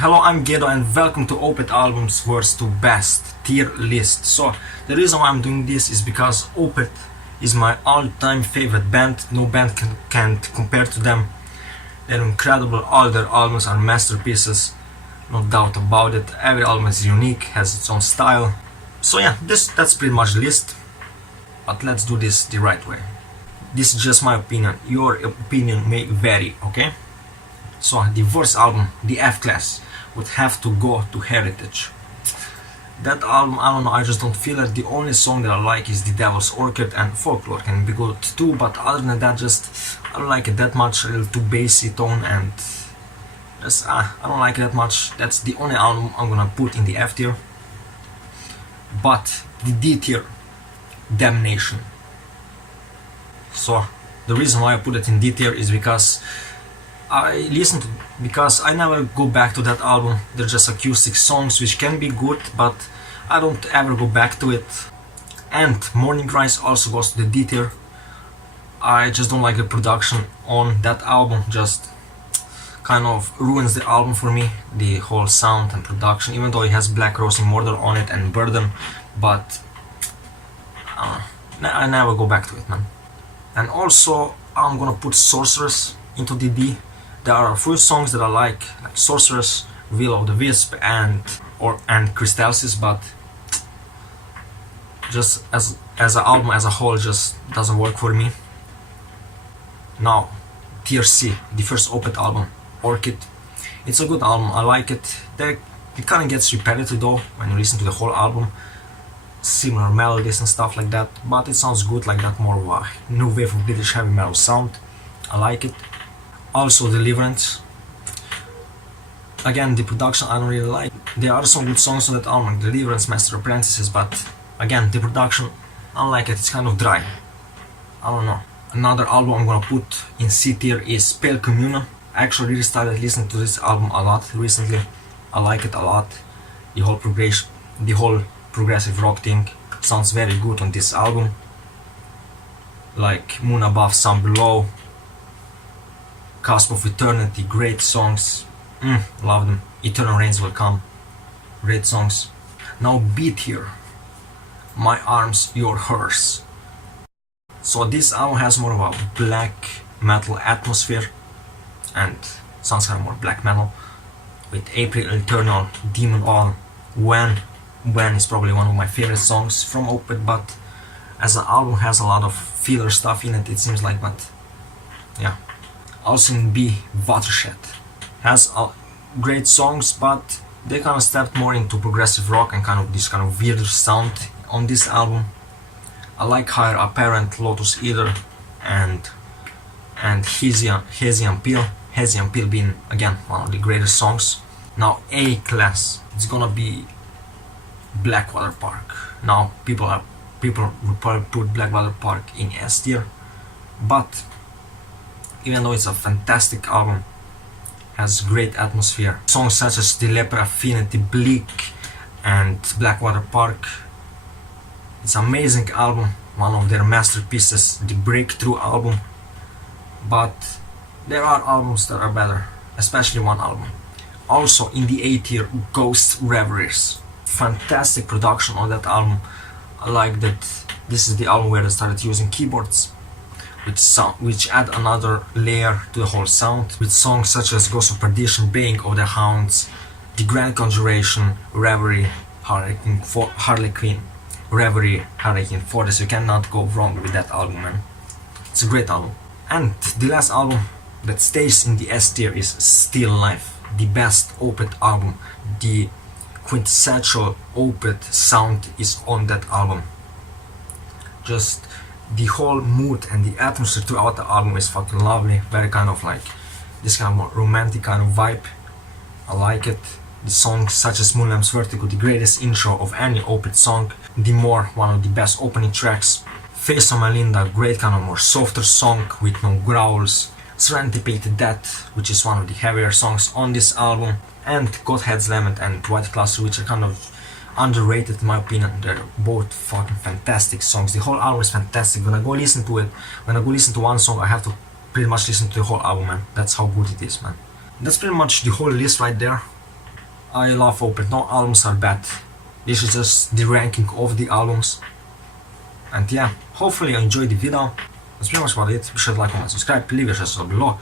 Hello, I'm Gedo and welcome to Opeth Albums Worst to Best tier list. So the reason why I'm doing this is because Opeth is my all-time favorite band. No band can't compare to them. They're incredible. All their albums are masterpieces, no doubt about it. Every album is unique, has its own style. So yeah, that's pretty much the list. But let's do this the right way. This is just my opinion. Your opinion may vary, okay? So the worst album, the F Class, would have to go to Heritage. That album, I don't know, I just don't feel it. The only song that I like is The Devil's Orchid, and Folklore can be good too, but other than that, I don't like it that much. A little too bassy tone, and I don't like it that much. That's the only album I'm gonna put in the F tier. But the D tier, Damnation. So the reason why I put it in D tier is because because I never go back to that album. They're just acoustic songs which can be good, but I don't ever go back to it. And Morning Rise also goes to the D tier. I just don't like the production on that album, just kind of ruins the album for me, the whole sound and production, even though it has Black Rose in Murder on it and Burden, but I never go back to it, man. And also I'm gonna put Sorceress into the D. There are a few songs that I like Sorceress, Will of the Wisp, and Crystalsis, but just as an album as a whole, just doesn't work for me. Now, tier C, the first Opeth album, Orchid. It's a good album, I like it. It kind of gets repetitive though when you listen to the whole album. Similar melodies and stuff like that, but it sounds good, like that more of a new wave of British heavy metal sound. I like it. Also Deliverance. Again, the production I don't really like. There are some good songs on that album, like Deliverance, Master Apprentices, but again, the production, I don't like it. It's kind of dry. I don't know. Another album I'm gonna put in C tier is Pale Communion. I actually really started listening to this album a lot recently. I like it a lot. The whole progressive rock thing sounds very good on this album. Like Moon Above, Sun Below, Cusp of Eternity, great songs. Love them. Eternal Rains Will Come, great songs. Now B tier, My Arms, Your Hers. So this album has more of a black metal atmosphere and sounds kind of more black metal, with April Eternal, Demon Ball, When is probably one of my favorite songs from Opeth, but as an album has a lot of filler stuff in it seems like, but yeah. Also in B, Watershed. Has great songs, but they kind of stepped more into progressive rock and kind of this kind of weirder sound on this album. I like Higher Apparent, Lotus Eater, and Hesian Peel. Hesian Peel being again one of the greatest songs. Now A Class, it's gonna be Blackwater Park. Now people would probably put Blackwater Park in S tier, but even though it's a fantastic album, has great atmosphere. Songs such as The Leper Affinity, Bleak, and Blackwater Park. It's an amazing album, one of their masterpieces, the breakthrough album. But there are albums that are better, especially one album. Also in the A tier, Ghost Reveries. Fantastic production on that album. I like that this is the album where they started using keyboards, which add another layer to the whole sound, with songs such as Ghost of Perdition, Baying of the Hounds, The Grand Conjuration, Reverie, Harlequin, Reverie, Harlequin Forest. You cannot go wrong with that album, man. It's a great album. And the last album that stays in the S tier is Still Life, the best Opeth album. The quintessential Opeth sound is on that album. Just the whole mood and the atmosphere throughout the album is fucking lovely. Very kind of like this kind of more romantic kind of vibe. I like it. The songs such as Moonlamp's Vertigo, the greatest intro of any Opeth song. The More, one of the best opening tracks. Face of Melinda, great kind of more softer song with no growls. Serendipity Death, which is one of the heavier songs on this album. And Godhead's Lament and White Cluster, which are kind of underrated in my opinion. They're both fucking fantastic songs. The whole album is fantastic. When I go listen to one song, I have to pretty much listen to the whole album, man. That's how good it is, man. That's pretty much the whole list right there. I love Opeth. No albums are bad. This is just the ranking of the albums. And yeah, hopefully you enjoyed the video. That's pretty much about it. Be sure to like, comment, subscribe, leave your suggestions below.